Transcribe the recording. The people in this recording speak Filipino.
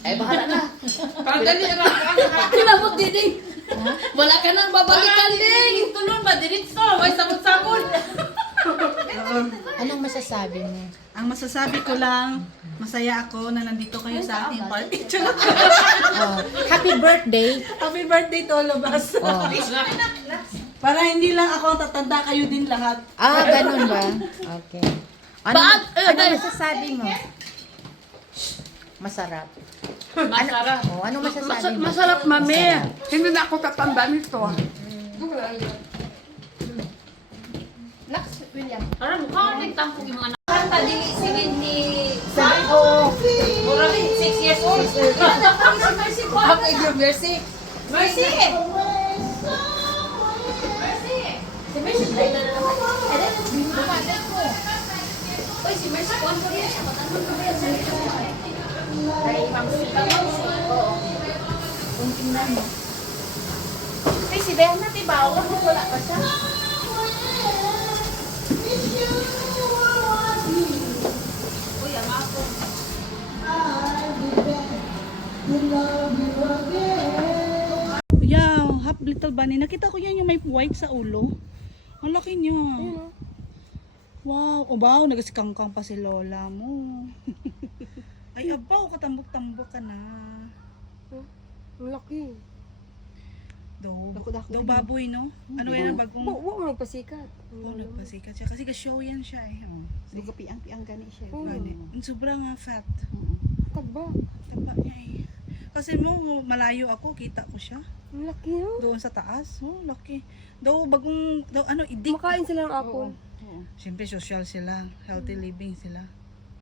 Ay, bahala na. Pagdali na lang. Kinabot, Ding. Wala ka nang babalikan, Ding. Tulon ba? Diritso. May sabon-sabon. Anong masasabi mo? Ang masasabi ko lang, masaya ako na nandito kayo sa ating party. Oh, happy birthday. Happy birthday to all of us. Oh. Para hindi lang ako tatanda, kayo din lahat. Ah, ganun ba? Okay. Ano, ano dahil- masasabi mo? Masarap. Masarap. Oh, ano masasabi mo? Masarap, mami. Masarap. Hindi na ako tatanda nito. Parang mukha nagtampong yung mga Kanta, dili singin ni... Sabi ko, Murang 6 years old. Mercy po. Okay, Mercy. Mercy. Si Mercy, tayo na naman. Bumanan mo. Uy, si Mercy, kuhan ko rin siya. Matanong ko rin sa ito. Kay Mamsi. Oo. Kung tingnan mo. Ay, si Bea natin ba? Wala pa siya. Uy, ang ako. Yeah, half little bunny. Nakita ko yan yung may white sa ulo. Ang laki niya. Wow. O wow, nagasikangkang pa si lola mo. Ay, abaw, katambok-tambok ka na. Ang laki. Do baboy, no? Ano yan ang bagong... Huwag mo nagpasikat. Oh, nagpasikat siya. Kasi ka-show yan siya eh. Oh. Duga piang-piang gani siya. Gani. Ang sobrang fat. Tagba. Taba niya eh. Kasi mo, malayo ako, kita ko siya. Ang laki yun. Doon sa taas. Oh, laki. Daw bagong, daw ano, idik. Makain sila ng apple. Siyempre, social sila. Healthy living sila.